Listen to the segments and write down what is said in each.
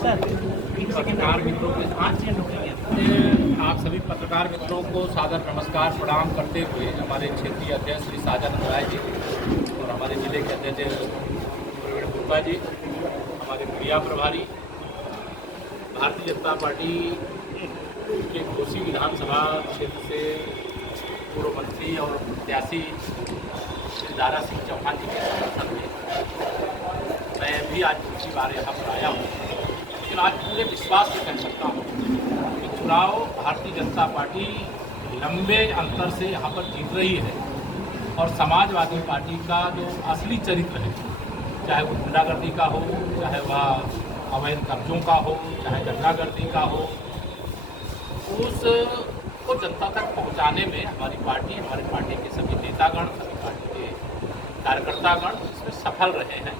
पत्रकार मित्रों के आप सभी पत्रकार मित्रों को सादर नमस्कार प्रणाम करते हुए हमारे क्षेत्रीय अध्यक्ष श्री साजन राय जी और हमारे जिले के अध्यक्ष प्रवीण गुप्ता जी, हमारे मीडिया प्रभारी, भारतीय जनता पार्टी के कोसी विधानसभा क्षेत्र से पूर्व मंत्री और प्रत्याशी श्री दारा सिंह चौहान जी के समर्थन में मैं भी आज दूसरी बार यहाँ पर आया हूँ। लेकिन आज पूरे विश्वास से कह सकता हूँ कि चुनाव भारतीय जनता पार्टी लंबे अंतर से यहाँ पर जीत रही है और समाजवादी पार्टी का जो असली चरित्र है, चाहे वो गुंडागर्दी का हो, चाहे वह अवैध कब्जों का हो, चाहे दंगागर्दी का हो, उसको जनता तक पहुँचाने में हमारी पार्टी के सभी नेतागण, सभी पार्टी के कार्यकर्तागण इसमें सफल रहे हैं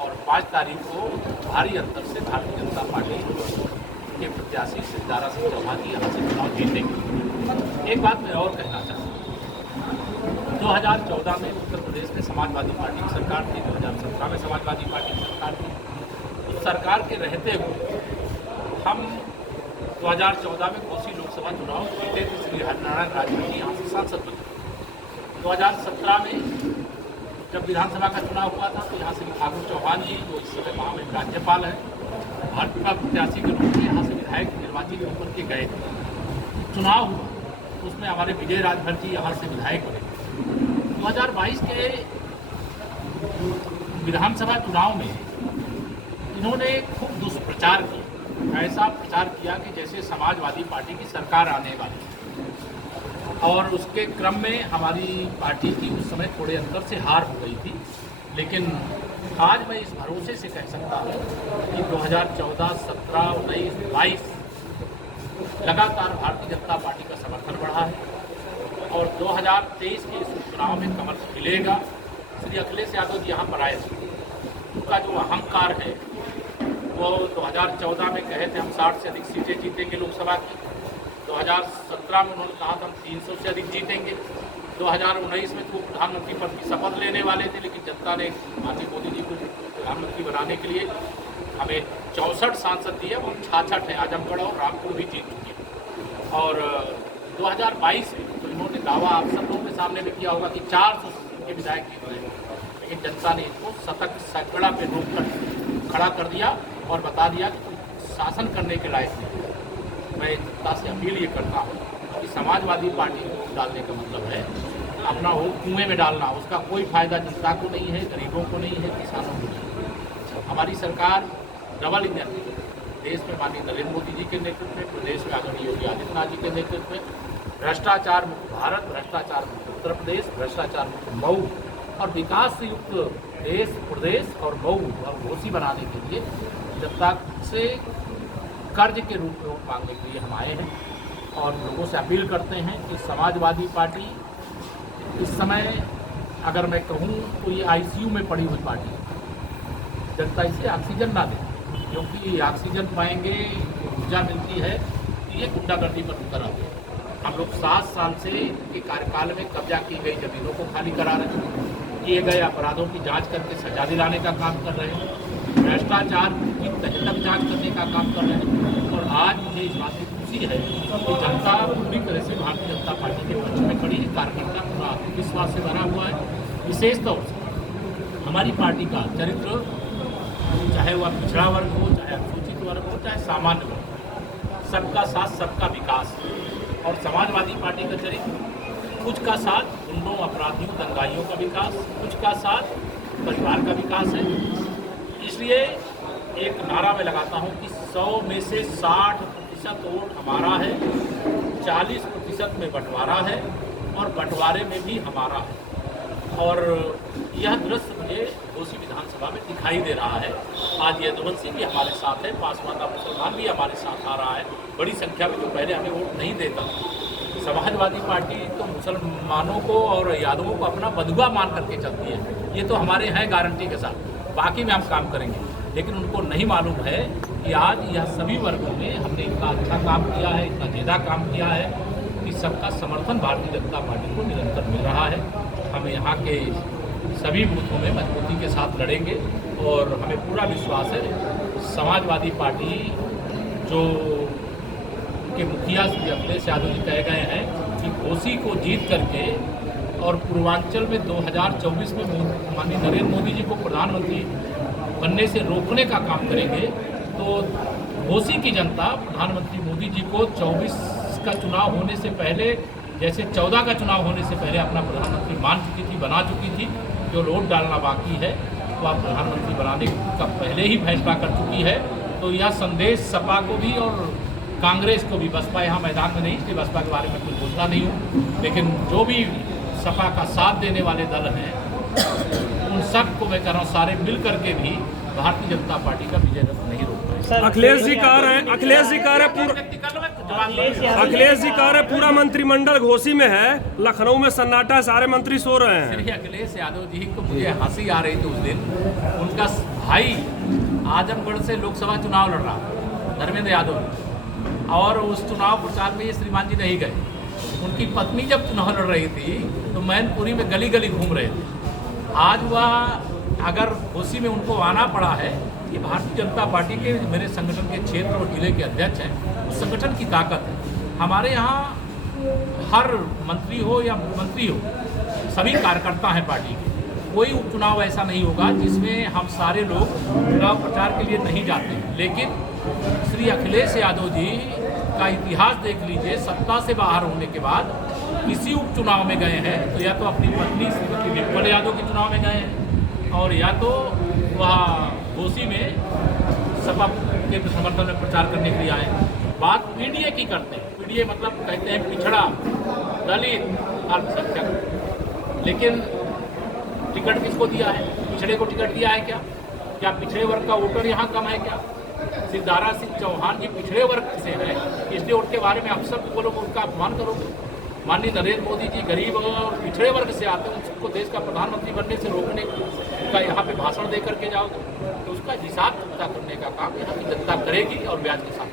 और 5 तारीख को भारी अंतर से भारतीय जनता पार्टी के प्रत्याशी श्री दारा सिंह चौहान जी यहाँ से चुनाव जीतेंगे। एक बात मैं और कहना चाहता हूँ, 2014 में उत्तर प्रदेश में समाजवादी पार्टी की सरकार थी, 2017 में समाजवादी पार्टी की सरकार थी। उस सरकार के रहते हुए हम 2014 में कोसी लोकसभा चुनाव जीते थे, श्री हरिनारायण राजभर जी यहाँ से सांसद बने। 2017 में जब विधानसभा का चुनाव हुआ था तो यहाँ से फागू चौहान जी, जो इस समय वहाँ में राज्यपाल हैं, भाजपा प्रत्याशी के रूप में यहाँ से विधायक निर्वाचित होकर के गए थे। चुनाव हुआ, उसमें हमारे विजय राजभर जी यहाँ से विधायक बने। 2022 के विधानसभा चुनाव में इन्होंने खूब दुष्प्रचार किया, ऐसा प्रचार किया कि जैसे समाजवादी पार्टी की सरकार आने वाली है और उसके क्रम में हमारी पार्टी की उस समय थोड़े अंतर से हार हो गई थी। लेकिन आज मैं इस भरोसे से कह सकता हूँ कि 2014, 17, 19, 22 लगातार भारतीय जनता पार्टी का समर्थन बढ़ा है और 2023 के इस चुनाव में कमर खिलेगा। श्री अखिलेश यादव जी यहाँ पर आए थे, उनका जो अहंकार है वो 2014 में कहे थे हम 60 से अधिक सीटें जीतेंगे लोकसभा की, 2017 में उन्होंने कहा था हम 300 से अधिक जीतेंगे, 2019 में तो वो प्रधानमंत्री पद की शपथ लेने वाले थे, लेकिन जनता ने माननीय मोदी जी को प्रधानमंत्री बनाने के लिए हमें 64 सांसद दिए, वो 66 हैं, आजमगढ़ और रामपुर भी जीत चुके। और 2022 में तो इन्होंने दावा आप सब लोगों के सामने भी किया होगा कि 400 के विधायक जीत रहे हैं, लेकिन जनता ने इनको शतक सैकड़ा पे रोक कर खड़ा कर दिया और बता दिया कि शासन करने के लायक नहीं। मैं जनता से अपील ये करता हूँ कि समाजवादी पार्टी को डालने का मतलब है अपना वोट कुएं में डालना, उसका कोई फायदा जनता को नहीं है, गरीबों को नहीं है, किसानों को नहीं है। हमारी सरकार डबल इंजन है, देश में माननीय नरेंद्र मोदी जी के नेतृत्व में, प्रदेश में आदरणीय योगी आदित्यनाथ जी के नेतृत्व में भ्रष्टाचार मुक्त भारत, भ्रष्टाचार मुक्त उत्तर प्रदेश, भ्रष्टाचार मुक्त मऊ और विकास से युक्त देश, प्रदेश और मऊ और घोषी बनाने के लिए जनता से कर्ज के रूप में वोट मांगने के लिए हम आए हैं और लोगों से अपील करते हैं कि समाजवादी पार्टी इस समय अगर मैं कहूँ तो ये आईसीयू में पड़ी हुई पार्टी है। जनता इसे ऑक्सीजन ना दे, क्योंकि ऑक्सीजन पाएंगे, ऊर्जा मिलती है, ये गुंडागर्दी पर उतर आते हैं। हम लोग 7 साल से के कार्यकाल में कब्जा की गई जमीनों को खाली करा रहे हैं, किए गए अपराधों की जांच करके सजा दिलाने का काम कर रहे हैं, भ्रष्टाचार की तह तक जांच करने का काम कर रहे हैं। और आज मुझे इस बात की खुशी है कि जनता पूरी तरह से भारतीय जनता पार्टी के पक्ष में खड़ी है, कार्यकर्ता पूरा आत्मविश्वास से भरा हुआ है। विशेष तौर से हमारी पार्टी का चरित्र, चाहे वह पिछड़ा वर्ग हो, चाहे अनुसूचित वर्ग हो, चाहे सामान्य वर्ग हो, सबका साथ सबका विकास है। और समाजवादी पार्टी का चरित्र कुछ का साथ गुंडों, अपराधियों, दंगाइयों का विकास, कुछ का साथ परिवार का विकास है। इसलिए एक नारा मैं लगाता हूँ कि 100 में से 60% वोट हमारा है, 40% में बंटवारा है और बंटवारे में भी हमारा है। और यह दृश्य मुझे कोसी विधानसभा में दिखाई दे रहा है। आज यदुवंशी भी हमारे साथ है, पासवान मुसलमान भी हमारे साथ आ रहा है, बड़ी संख्या में, जो पहले हमें वोट नहीं देता। समाजवादी पार्टी तो मुसलमानों को और यादवों को अपना बंधुआ मान करके चलती है, ये तो हमारे हैं गारंटी के साथ, बाकी में हम काम करेंगे। लेकिन उनको नहीं मालूम है कि आज यह सभी वर्गों में हमने इतना अच्छा काम किया है, इतना ज़्यादा काम किया है कि सबका समर्थन भारतीय जनता पार्टी को निरंतर मिल रहा है। हम यहाँ के सभी बूथों में मजबूती के साथ लड़ेंगे और हमें पूरा विश्वास है समाजवादी पार्टी जो के मुखिया श्री अखिलेश यादव जी कहे गए हैं कि घोसी को जीत करके और पूर्वांचल में 2024 में माननीय नरेंद्र मोदी जी को प्रधानमंत्री बनने से रोकने का काम करेंगे, तो घोसी की जनता प्रधानमंत्री मोदी जी को 24 का चुनाव होने से पहले जैसे 14 का चुनाव होने से पहले अपना प्रधानमंत्री मान चुकी थी, बना चुकी थी। जो वोट डालना बाकी है तो आप प्रधानमंत्री बनाने का पहले ही फैसला कर चुकी है। तो यह संदेश सपा को भी और कांग्रेस को भी, बसपा यहाँ मैदान में नहीं इसलिए बसपा के बारे में कुछ बोलता नहीं हूँ, लेकिन जो भी सपा का साथ देने वाले दल हैं उन सब को मैं कह रहा हूँ सारे मिल करके भी भारतीय जनता पार्टी का विजय रथ नहीं रोक पाए। अखिलेश जी कह रहे हैं पूरा मंत्रिमंडल घोसी में है, लखनऊ में सन्नाटा, सारे मंत्री सो रहे हैं। अखिलेश यादव जी को मुझे हंसी आ रही थी उस दिन, उनका भाई आजमगढ़ से लोकसभा चुनाव लड़ रहा धर्मेंद्र यादव, और उस चुनाव प्रचार में ये श्रीमान जी नहीं गए। उनकी पत्नी जब चुनाव लड़ रही थी तो मैनपुरी में गली गली घूम रहे थे। आज वह अगर घोसी में उनको आना पड़ा है, ये भारतीय जनता पार्टी के मेरे संगठन के क्षेत्र और जिले के अध्यक्ष हैं, उस संगठन की ताकत है। हमारे यहाँ हर मंत्री हो या मुख्यमंत्री हो, सभी कार्यकर्ता हैं पार्टी के। कोई उपचुनाव ऐसा नहीं होगा जिसमें हम सारे लोग चुनाव प्रचार के लिए नहीं जाते। लेकिन श्री अखिलेश यादव जी का इतिहास देख लीजिए, सत्ता से बाहर होने के बाद किसी उपचुनाव में गए हैं तो या तो अपनी पत्नी श्रीमती डिम्पल यादव के चुनाव में गए हैं और या तो वह घोसी में सपा के समर्थन में प्रचार करने के लिए आए हैं। बात पीडीए की करते हैं, पीडीए मतलब कहते हैं पिछड़ा, दलित, अल्पसंख्यक, लेकिन टिकट किसको दिया है? पिछड़े को टिकट दिया है क्या? क्या पिछड़े वर्ग का वोटर यहाँ कम है क्या? श्री दारा सिंह चौहान जी पिछड़े वर्ग से हैं, इसलिए उनके बारे में आप सब बोलोगे, उनका अपमान करोगे। माननीय नरेंद्र मोदी जी गरीब और पिछड़े वर्ग से आते हैं, उसको देश का प्रधानमंत्री बनने से रोकने का यहाँ पे भाषण दे करके जाओगे, तो उसका हिसाब चुकता करने का काम यहाँ की जनता करेगी और ब्याज के साथ।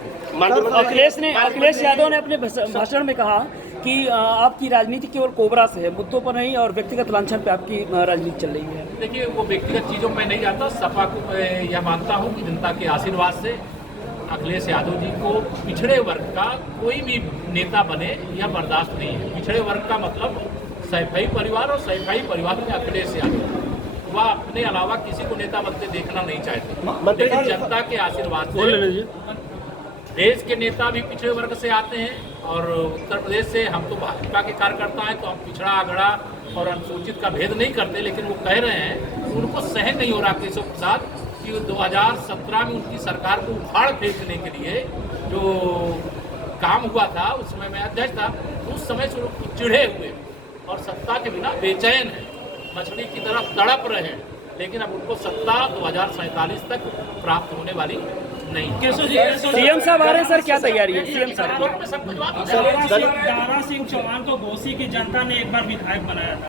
अखिलेश यादव ने अपने भाषण में कहा कि आपकी राजनीति केवल कोबरा से है, मुद्दों पर नहीं, और व्यक्तिगत लांछन पे आपकी राजनीति चल रही है। देखिए, वो व्यक्तिगत चीज़ों में नहीं जाता। सपा को मैं यह मानता हूँ कि जनता के आशीर्वाद से अखिलेश यादव जी को पिछड़े वर्ग का कोई भी नेता बने यह बर्दाश्त नहीं है। पिछड़े वर्ग का मतलब सैफई परिवार, और सैफई परिवार में अखिलेश यादव वह अपने अलावा किसी को नेता बनते देखना नहीं चाहते। लेकिन जनता के आशीर्वाद से देश के नेता भी पिछड़े वर्ग से आते हैं, और उत्तर प्रदेश से हम तो भाजपा के कार्यकर्ता हैं, तो हम पिछड़ा अगड़ा और अनुसूचित का भेद नहीं करते। लेकिन वो कह रहे हैं उनको सहन नहीं हो रहा केशव प्रसाद कि 2017 में उनकी सरकार को उखाड़ फेंकने के लिए जो काम हुआ था, उसमें मैं अध्यक्ष था, उस समय से लोग चिढ़े हुए और सत्ता के बिना बेचैन है, मछली की तरफ तड़प रहे हैं। लेकिन अब उनको सत्ता 2047 तक प्राप्त होने वाली नहीं। सीएम साहब आ रहे हैं सर, क्या तैयारी है सीएम साहब? सब कुछ बात दारा सिंह चौहान को घोसी की जनता ने एक बार विधायक बनाया था।